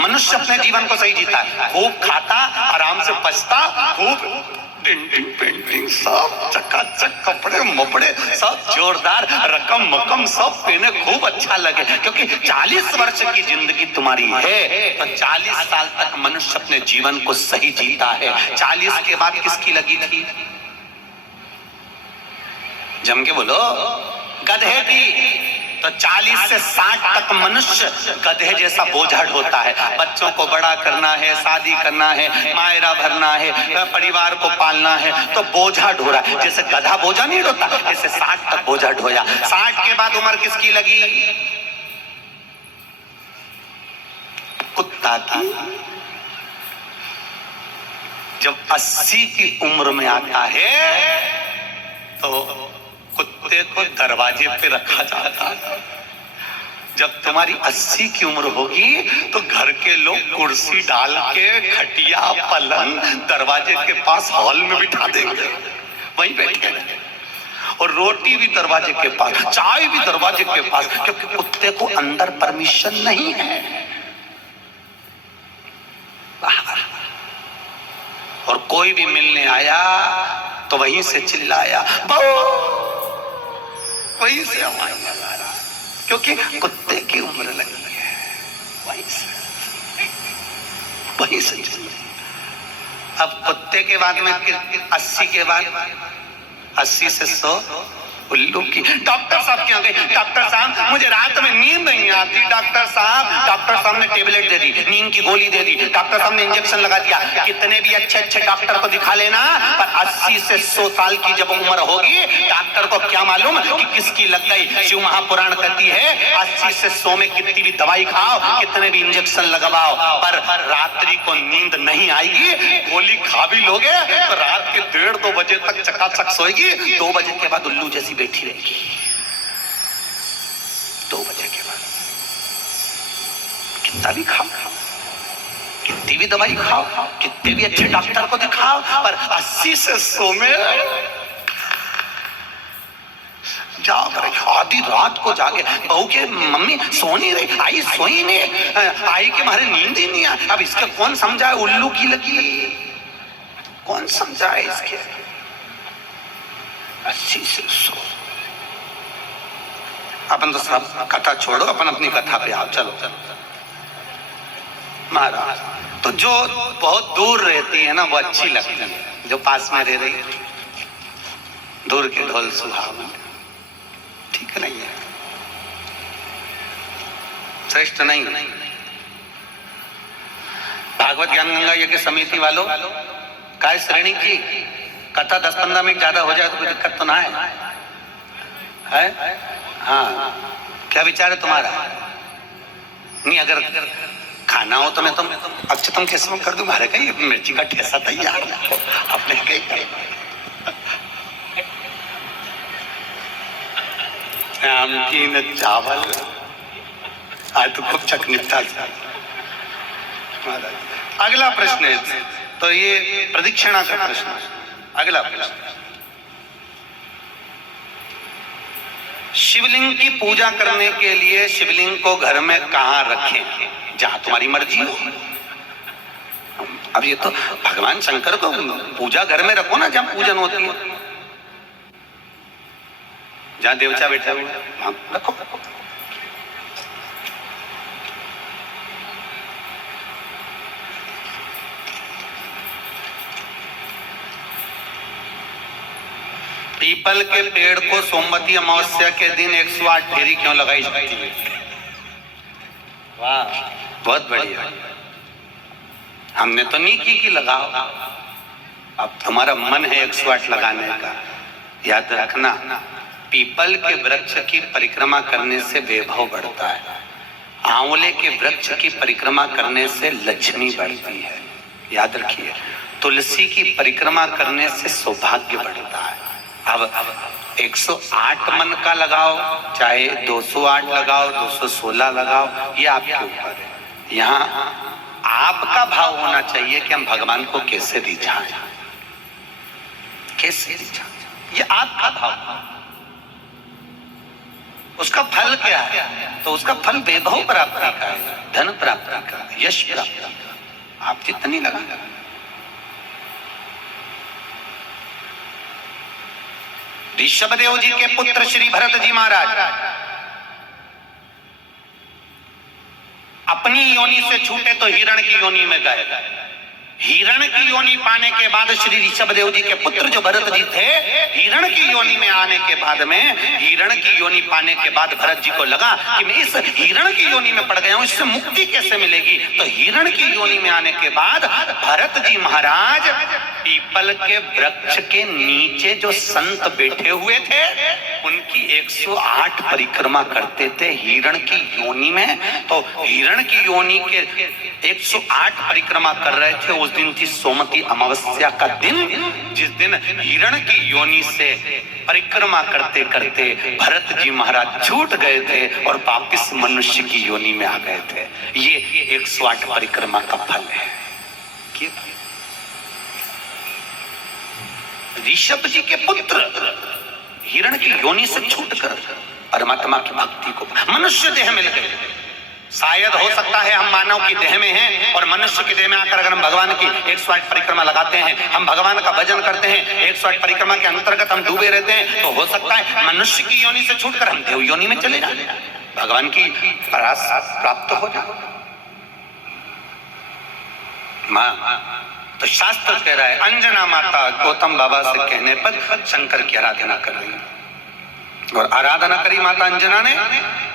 मनुष्य अपने जीवन को सही जीता है, खूब खाता, आराम से बचता, खूब डेंटिंग पेंटिंग सब चकाचक, कपड़े मपड़े सब जोरदार, रकम मकम सब पहने, खूब अच्छा लगे। क्योंकि 40 वर्ष की जिंदगी तुम्हारी है तो 40 साल तक मनुष्य अपने जीवन को सही जीता है। 40 के बाद किसकी लगी थी? जम के बोलो, गधे की। तो 40 से 60 तक मनुष्य गधे जैसा बोझा ढोता है। बच्चों को बड़ा करना है, शादी करना है, मायरा भरना है, परिवार को पालना है, तो बोझा ढो रहा है। जैसे गधा बोझा नहीं ढोता, ऐसे 60 तक बोझा ढोया। 60 के बाद उम्र किसकी लगी? कुत्ता की। जब 80 की उम्र में आता है तो कुत्ते को दरवाजे पे रखा जाता है। जब तुम्हारी 80 की उम्र होगी तो घर के लोग कुर्सी डाल के, खटिया, पलंग दरवाजे के पास हॉल में बिठा देंगे, वहीं बैठे, और रोटी भी दरवाजे के पास, चाय भी दरवाजे के पास, क्योंकि कुत्ते को अंदर परमिशन नहीं है। और कोई भी मिलने आया तो वहीं से चिल्लाया, वहीं से आवाज लगा रहा, क्योंकि कुत्ते की उम्र लगी है, वहीं से। अब कुत्ते के बाद में 80 के बाद 80 से 100 उल्लू की। डॉक्टर साहब क्यों गए? डॉक्टर साहब मुझे रात में नींद नहीं आती। डॉक्टर साहब ने टेबलेट दे दी, नींद की गोली दे दी, डॉक्टर साहब ने इंजेक्शन लगा दिया। कितने भी अच्छे अच्छे डॉक्टर को दिखा लेना, पर 80 से 100 साल की जब उम्र होगी, डॉक्टर को क्या मालूम कि किसकी लग गई। शिव महापुराण कहती है 80 से 100 में कितनी भी दवाई खाओ, कितने भी इंजेक्शन लगवाओ, पर रात्रि को नींद नहीं आएगी। गोली खा भी लोगे तो रात के 1:30-2 बजे तक चकाचक सोएगी, 2 बजे के बाद उल्लू जैसी बैठी रहेगी। 2 बजे के बाद कितना भी खाओ, कितनी भी दवाई खाओ, कितने भी अच्छे डॉक्टर को दिखाओ, पर 80 से 100 में जाग रही। आधी रात को जागे, बहू के मम्मी सो नहीं रही, आई सोई नहीं, आई के मारे नींद ही नहीं आई। अब इसके कौन समझाए? उल्लू की लगी, कौन समझाए इसके? 80 से 100। अपन तो सब कथा छोड़ो, अपन अपनी कथा पे आओ। चलो महाराज, तो जो बहुत दूर रहती है ना वो अच्छी लगती है, जो पास में रह रही है दूर के ढोल सुहावन, ठीक नहीं है, श्रेष्ठ नहीं। भागवत ज्ञान गंगा यज्ञ समिति वालों, काय श्रेणी की कथा 10-15 मिनट ज्यादा हो जाए तो कोई दिक्कत तो ना है? हाँ, क्या विचार है तुम्हारा? नहीं, अगर खाना हो तो मैं तुम अक्षतम ठेसा कर दूं, मारे कहीं मिर्ची का ठेसा तैयार अपने कहीं नमकीन चावल आज तो खूब चकनिता। अगला प्रश्न है, तो ये प्रदक्षिणा का प्रश्न। अगला प्रश्न, शिवलिंग की पूजा करने के लिए शिवलिंग को घर में कहाँ रखें? जहां तुम्हारी मर्जी हो। अब ये तो भगवान शंकर को पूजा घर में रखो ना, जहां पूजन होती है, जहां देवता बैठा हुआ वहां रखो। पीपल के पेड़ को सोमवती अमावस्या के दिन 108 फेरी क्यों लगाई जाती है? वाह, बहुत बढ़िया। हमने तो नहीं की लगाओ, अब तुम्हारा मन है 108 लगाने का। याद रखना, पीपल के वृक्ष की परिक्रमा करने से वैभव बढ़ता है, आंवले के वृक्ष की परिक्रमा करने से लक्ष्मी बढ़ती है। याद रखिए, तुलसी की परिक्रमा करने से सौभाग्य बढ़ता है। अब 108 मन का लगाओ, चाहे 208 लगाओ, 216 लगाओ, ये आपके ऊपर है। यहाँ आपका भाव होना चाहिए कि हम भगवान को कैसे रिझाएं, कैसे रिझाएं, ये आपका भाव। उसका फल क्या है? तो उसका फल वैभव प्राप्ति का है, धन प्राप्ति का, यश प्राप्ति का। आप जितनी लगा ऋषभदेव जी के पुत्र श्री भरत जी महाराज अपनी योनि से छूटे तो हिरण की योनि में गए। हिरण की योनि पाने के बाद श्री ऋषभदेव जी के पुत्र जो भरत जी थे, हिरण की योनि में आने के बाद में, हिरण की योनि पाने के बाद भरत जी को लगा कि मैं इस हिरण की योनि में पड़ गया हूं, इससे मुक्ति कैसे मिलेगी? तो हिरण की योनि में आने के बाद भरत जी महाराज पीपल के वृक्ष के नीचे जो संत बैठे हुए थे उनकी 108 परिक्रमा करते थे हिरण की योनि में। तो हिरण की योनि के 108 परिक्रमा कर रहे थे। उस दिन थी सोमती अमावस्या का दिन, जिस दिन हिरण की योनि से परिक्रमा करते करते भरत जी महाराज छूट गए थे और वापिस मनुष्य की योनि में आ गए थे। ये 108 परिक्रमा का फल है। ऋषभ जी के पुत्र हिरण की योनि से छूटकर परमात्मा की भक्ति को मनुष्य देह मिल गए। शायद हो सकता है हम मानव की देह में हैं और मनुष्य की देह में आकर अगर हम भगवान की 108 परिक्रमा लगाते हैं, हम भगवान का भजन करते हैं, 108 परिक्रमा के अंतर्गत हम डूबे रहते हैं, तो हो सकता है मनुष्य की योनि से छूटकर हम देव योनि में चले जाए, भगवान की परास प्राप्त हो जाए। तो शास्त्र कह रहा है अंजना माता गौतम बाबा से कहने पर शंकर की आराधना कर रही है। और आराधना करी माता अंजना ने,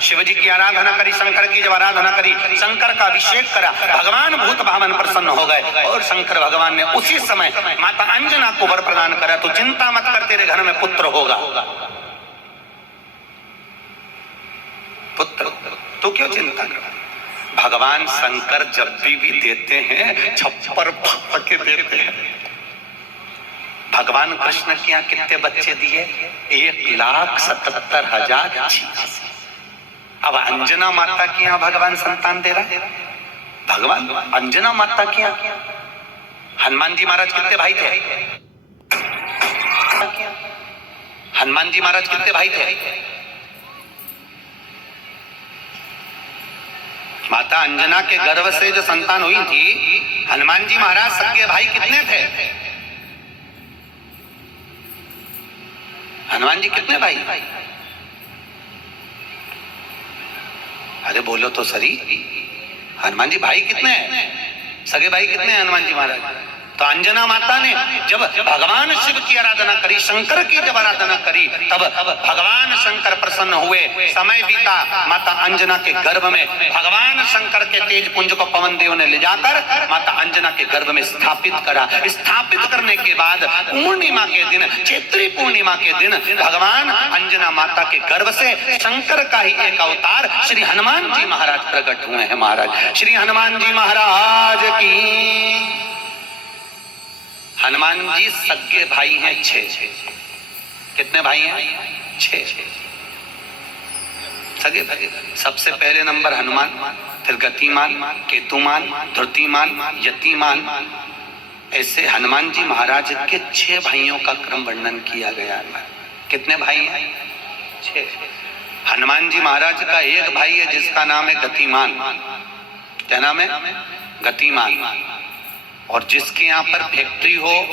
शिव जी की आराधना करी, शंकर की जब आराधना करी, शंकर का अभिषेक करा, भगवान भूत भावन प्रसन्न हो गए और शंकर भगवान ने उसी समय माता अंजना को वर प्रदान करा, तो चिंता मत कर, तेरे घर में पुत्र होगा। पुत्र, तो क्यों चिंता कर? भगवान शंकर जब भी देते हैं छप्पर के देते हैं। भगवान कृष्ण के यहाँ कितने बच्चे दिए? 1,77,086। अब अंजना माता के यहाँ भगवान संतान दे रहा है। भगवान अंजना माता के यहाँ हनुमान जी महाराज कितने भाई थे? हनुमान जी महाराज कितने भाई थे? माता अंजना के गर्भ से जो संतान हुई थी, हनुमान जी महाराज सगे भाई कितने थे? हनुमान जी कितने भाई? अरे बोलो तो सही, हनुमान जी भाई कितने हैं? सगे भाई कितने हैं हनुमान जी महाराज? तो अंजना माता ने जब भगवान शिव की आराधना करी, शंकर की जब आराधना करी, तब भगवान शंकर प्रसन्न हुए। समय बीता, माता अंजना के गर्भ में भगवान शंकर के तेज पुंज को पवन देव ने ले जाकर माता अंजना के गर्भ में स्थापित करा। स्थापित करने के बाद पूर्णिमा के दिन, चैत्री पूर्णिमा के दिन, भगवान अंजना माता के गर्भ से शंकर का ही एक अवतार श्री हनुमान जी महाराज प्रकट हुए हैं। महाराज श्री हनुमान जी महाराज की। हनुमान जी सगे भाई हैं 6। कितने भाई हैं? 6 सगे भाई। सबसे पहले नंबर हनुमान, फिर गतिमान, केतुमान, धृतिमान, यतिमान। ऐसे हनुमान जी महाराज के 6 भाइयों का क्रम वर्णन किया गया है। कितने भाई हैं? 6। हनुमान जी महाराज का एक भाई है जिसका नाम है गतिमान। क्या नाम है? गतिमान। और जिसके यहाँ पर फैक्ट्री हो,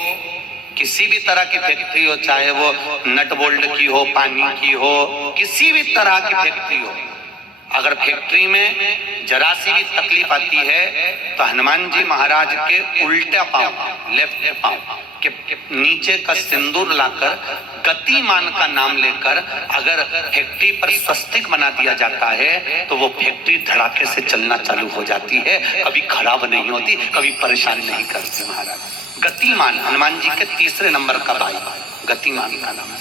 किसी भी तरह की फैक्ट्री हो, चाहे वो नट बोल्ट की हो, पानी की हो, किसी भी तरह की फैक्ट्री हो, अगर फैक्ट्री में जरा सी भी तकलीफ आती है तो हनुमान जी महाराज के उल्टे पांव, लेफ्ट पांव के नीचे का सिंदूर लाकर गतिमान का नाम लेकर अगर फैक्ट्री पर स्वस्तिक बना दिया जाता है तो वो फैक्ट्री धड़ाके से चलना चालू हो जाती है, कभी खराब नहीं होती, कभी परेशान नहीं करती। महाराज गतिमान हनुमान जी के 3 नंबर का भाई, गतिमान का नाम है।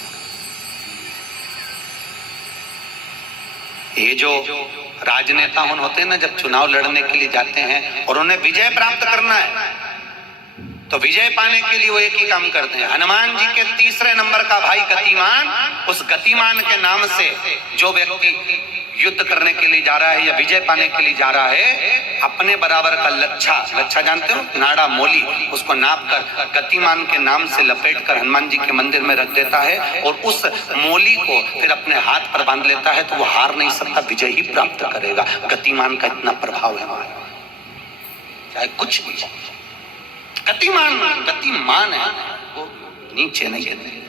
ये जो राजनेता होते हैं ना, जब चुनाव लड़ने के लिए जाते हैं और उन्हें विजय प्राप्त करना है तो विजय पाने के लिए वो एक ही काम करते हैं। हनुमान जी के 3 नंबर का भाई गतिमान, उस गतिमान के नाम से जो व्यक्ति युद्ध करने के लिए जा रहा है या विजय पाने के लिए जा रहा है, अपने बराबर का लच्छा जानते हो, नाड़ा मोली, उसको नाप कर गतिमान के नाम से लपेट कर हनुमान जी के मंदिर में रख देता है और उस मोली को फिर अपने हाथ पर बांध लेता है, तो वो हार नहीं सकता, विजय ही प्राप्त करेगा। गतिमान का इतना प्रभाव है हमारे, चाहे कुछ नहीं। गतिमान है, वो नीचे नहीं है।